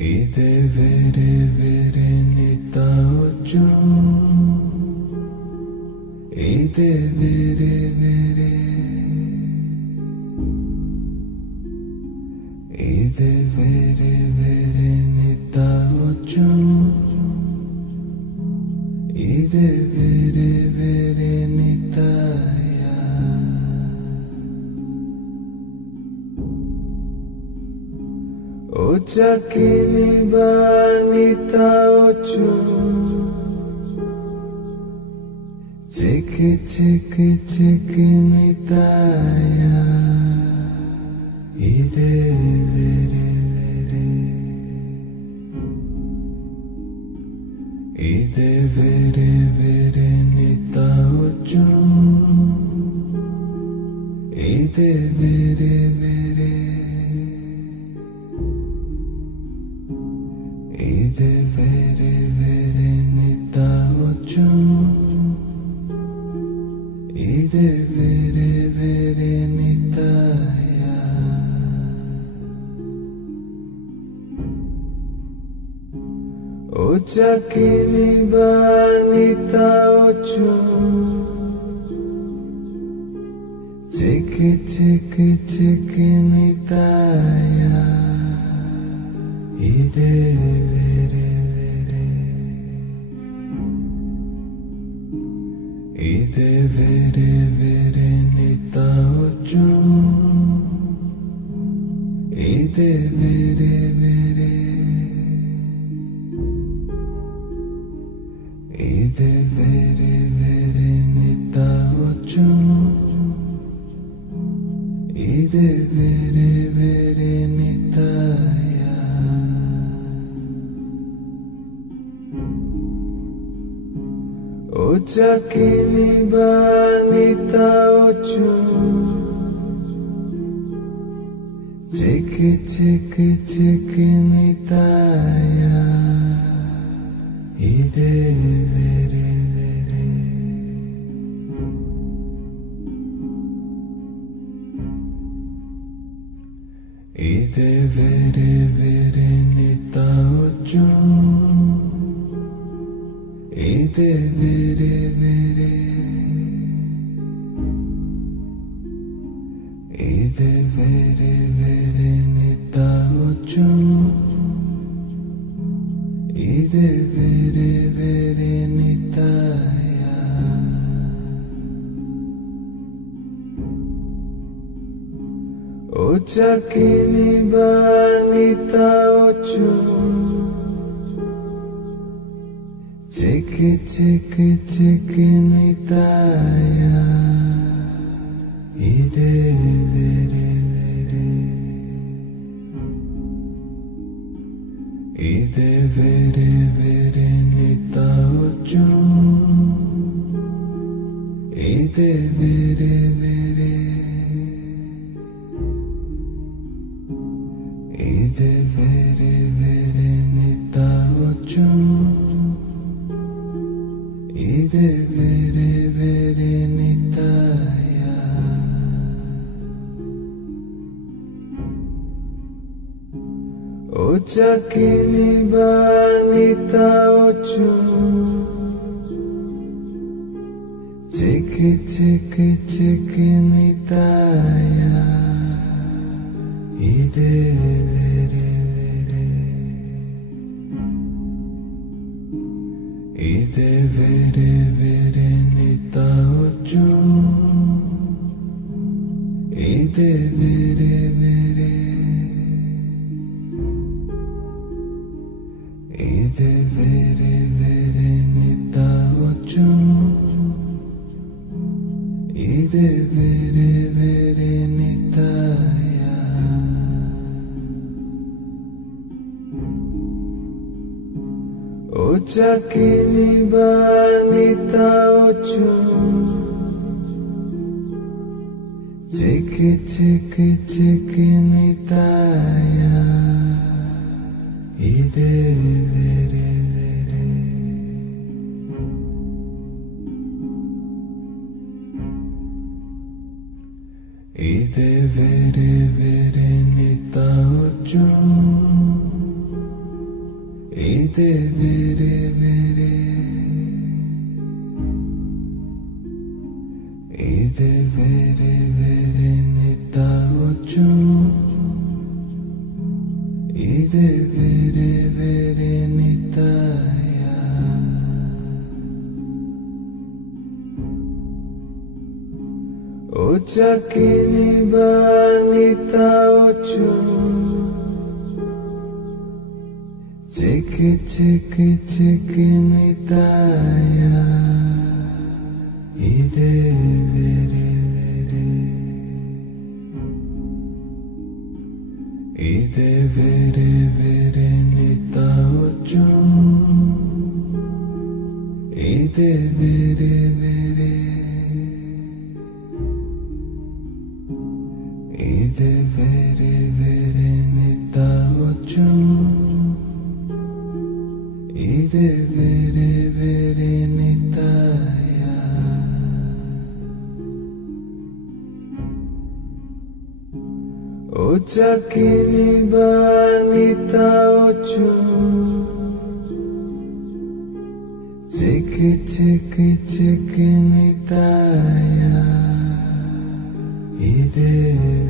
Ide vere vere nita ocho. Ide vere vere. Ide vere vere nita ocho. Ide vere vere nitaya. Ocha kini banita ocho. Chiki chiki chiki nitaya. Ide vere vere. Ide vere vere nita ocho. Ide vere vere. Ide vere vere nita ocho. Ide vere vere nitaya. Ocha kini banita ocho. Chiki chiki chiki nitaya. Ide vere vere. Ide vere vere nita ocho. Ide vere vere. Ide vere vere nita ocho. Ide vere vere nitaya. Ocha kini banita ocho. Chiki chiki chiki nitaya. Ide vere vere. Ide vere vere nita ocho. Ide vere vere. Ide vere vere nita ocho. Ide vere vere nitaya. Ocha kini banita ocho. Chiki chiki chiki nitaya. Ide vere vere. Ide vere vere nita ocho. Ide vere vere. Ide vere vere nita ocho. Ide vere vere nitaya. Ocha kini banita ocho. Chiki chiki chiki nitaya. Ide vere vere. Ide vere vere nita ocho. Ide vere vere. Ide vere vere nita ocho. Ide vere vere nitaya. Ocha kini banita ocho. Chiki chiki chiki nitaya. Ide vere vere. Ide vere vere nita ocho. ide vere vere, ide vere vere nita ocho, ide vere vere nitaya. Ocha kini ba nita ocho, cheke cheke cheke nitaya. Ide vere vere, ide vere vere nita ocho, ide vere vere, ide vere vere nita ocho, ide vere vere nitaya. Ocha kini ba nita ocho, cheke cheke cheke nitaya. Ide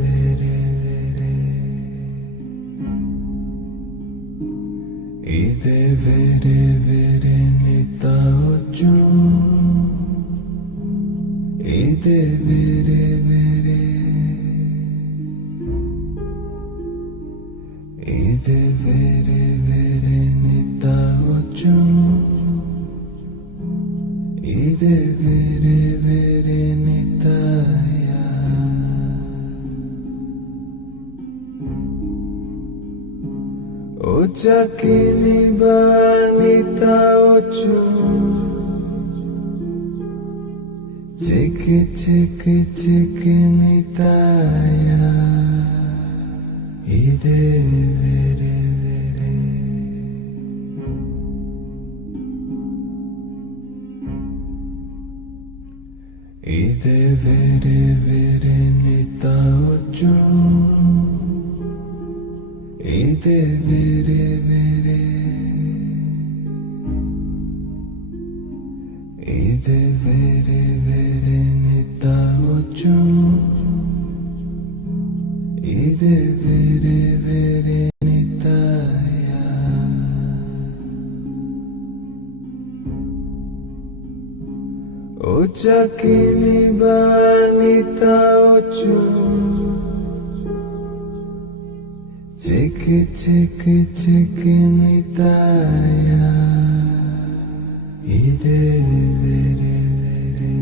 vere vere, ide vere vere nita ocho, ide vere vere, ide vere vere nita ocho, ide vere vere nitaya. Ocha kini ba nita ocho, cheke cheke cheke nitaya. Ide vere vere, ide vere vere nita ocho, ide vere vere, ide vere vere nita ocho, ide vere vere nitaya. Ocha kini ba nita ocho, cheke cheke cheke nitaya. Ide vere vere,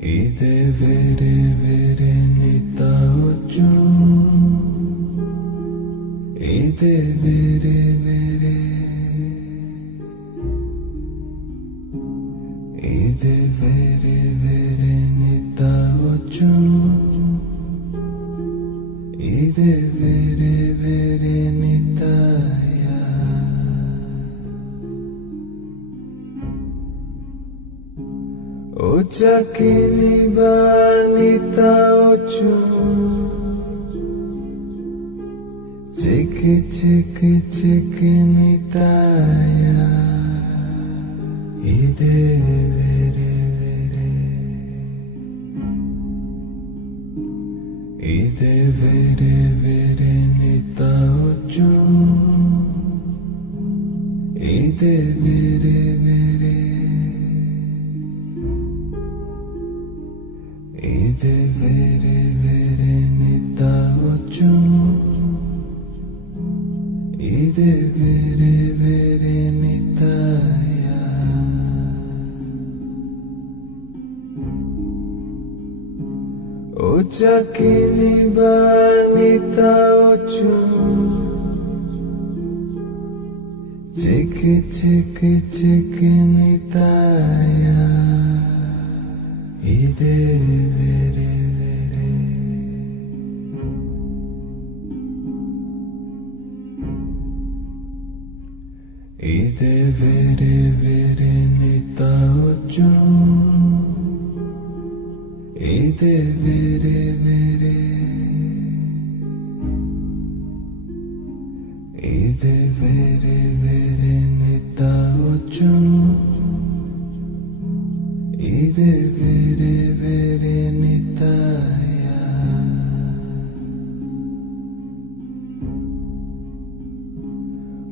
ide vere vere nita ocho, ide vere vere, ide vere vere nita ocho, ide vere vere nitaya. Ocha kini ba nita ocho, cheke cheke cheke nitaya. Ide vere vere, ide vere vere nita ocho, ide vere vere, ide vere vere nita ocho, ide vere vere nitaya. Ocha kini ba nita ocho, cheke cheke cheke nitaya. Ide vere vere, ide vere vere nita ocho, ide vere vere,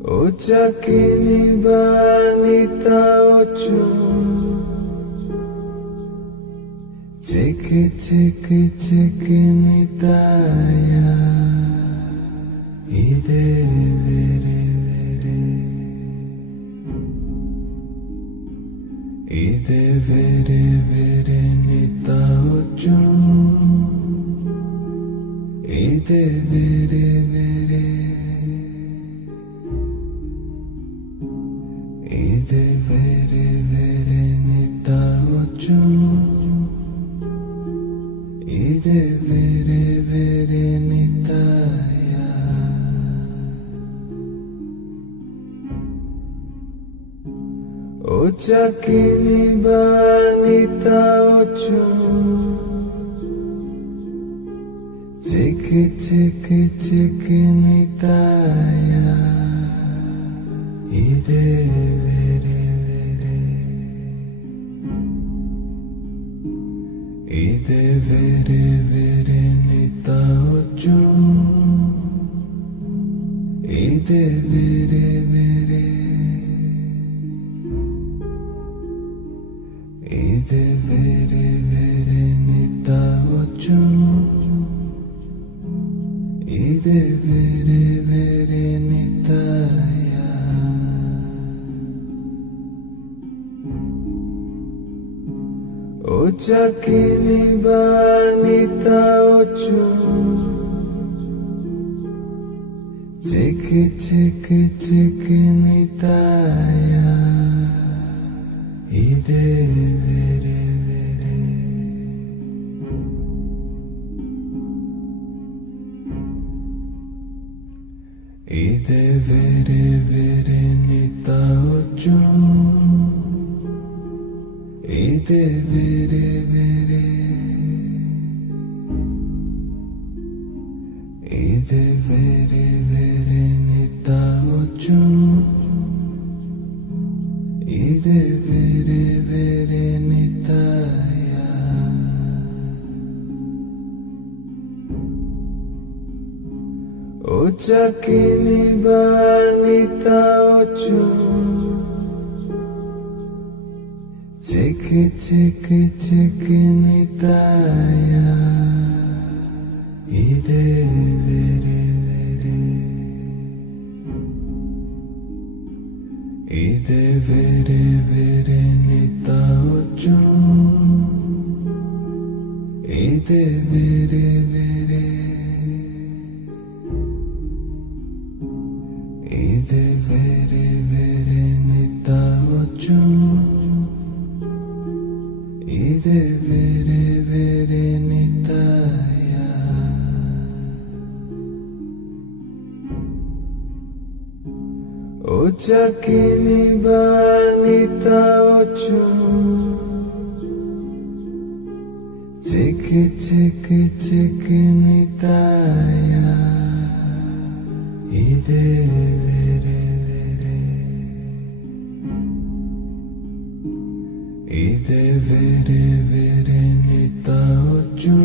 Ochakini banita ocho Chiki chiki chikini taya Ide vere vere Ide vere vere nita ocho Ide vere vere Ide vere vere nita ocho Ide vere vere nitaya Ochakini banita ocho Chiki chiki chiki nitaya Ide vere vere Ide vere vere nita ocho Ide vere vere Ide vere vere nita ocho Ide vere vere nitaya Ochakini banita ocho Chiki chiki chiki nitaya Ide vere vere Ide vere vere nita ocho Ide vere vere Ide vere vere nita ocho Ide vere vere nitaya Ochakini banita ocho Chiki chiki chiki nitaya Ide vere vere Ide vere vere nita ocho Ide vere vere Ide vere vere nita ocho Ide vere vere nitaya Ochakini banita ocho Chiki chiki chiki nitaya Ide vere vere Ide vere vere nita ocho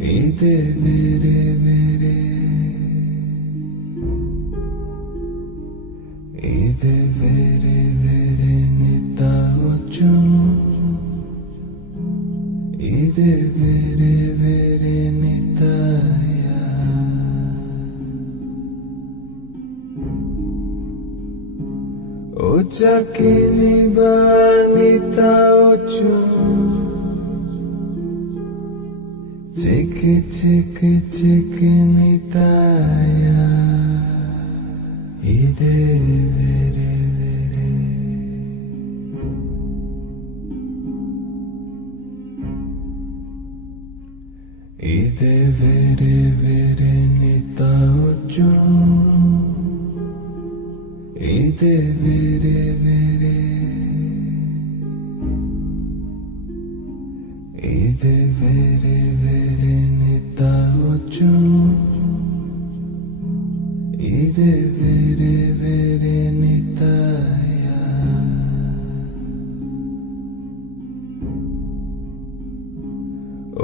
Ide vere vere Ide vere vere nita ocho Ide vere vere nitaya Ochakini banita ocho Chiki chiki chiki nitaya Ide vere vere Ide vere vere nita ocho Ide vere vere Ide vere vere nita ocho Ide vere vere nitaya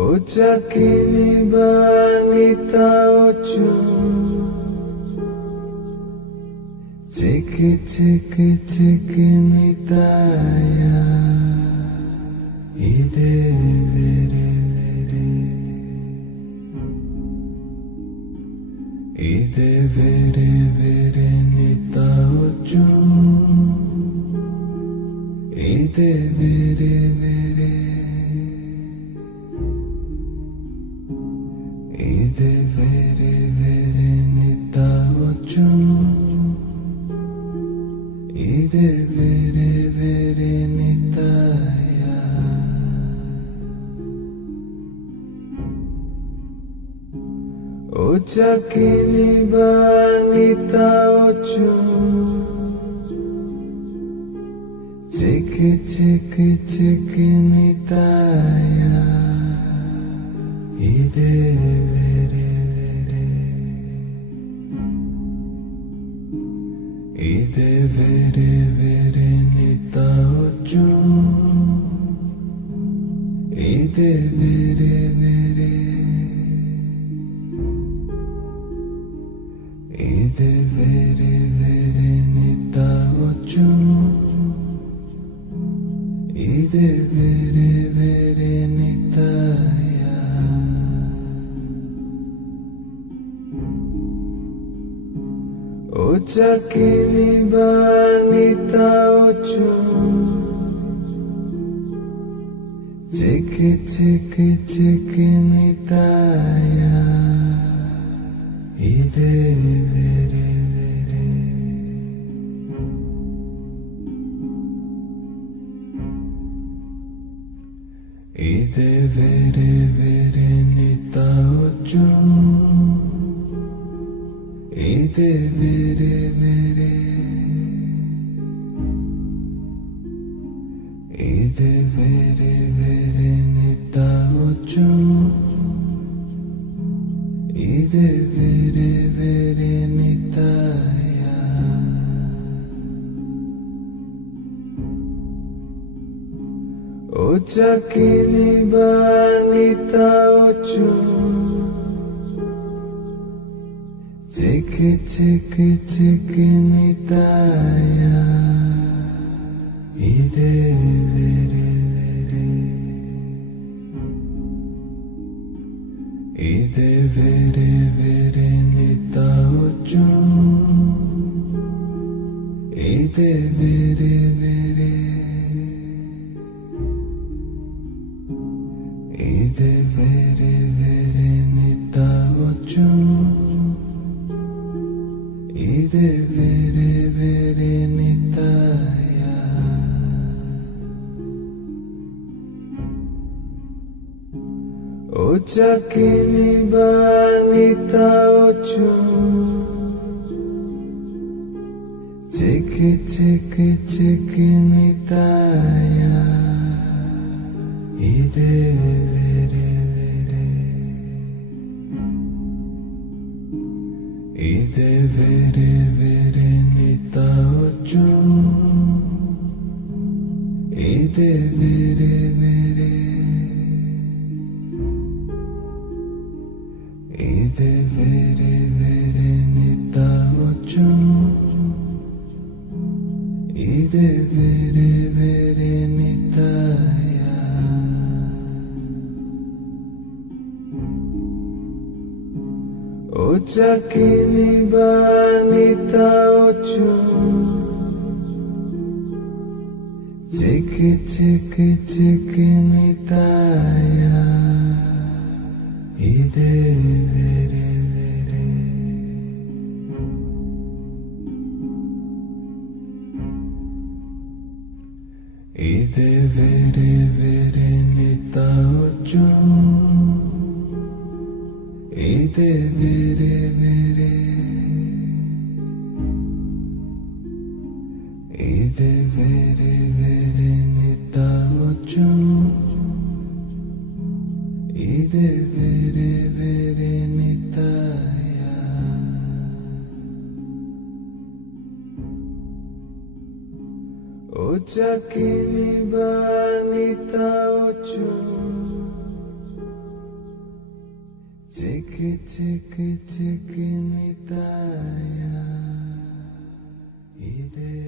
Ochakini banita ocho Chiki chiki chiki nitaya ide vere vere ide vere vere nita ochun ide vere vere ide vere vere nita ochun ide vere vere nitaya ochakini ba nita ochun chiki chiki chiki nitaya ide vere vere ide vere vere nita ochun ide vere vere ide vere vere nita ochun ide vere vere nitaya ochakini ba nita ochun chiki chiki chiki nitaya ide vere vere ide vere vere nita ochun ide vere vere ide vere vere nita ochun ide vere vere nitaya ochakini ba nita ochun chiki chiki chiki nitaya ide vere vere ide vere vere nita ochun ide vere vere ide vere vere nita ochun ide vere vere nitaya ochakini ba nita ochun chiki chiki chiki nitaya ide vere vere ide vere vere nita ochun ide vere vere ide vere vere nita ochun ide vere vere nitaya ochakini ba nita ochun chiki chiki chiki nitaya ide vere vere ide vere vere nita ochun ide vere vere ide vere vere nita ochun ide vere vere nitaya ochakini ba nita ochun chiki chiki chiki nitaya de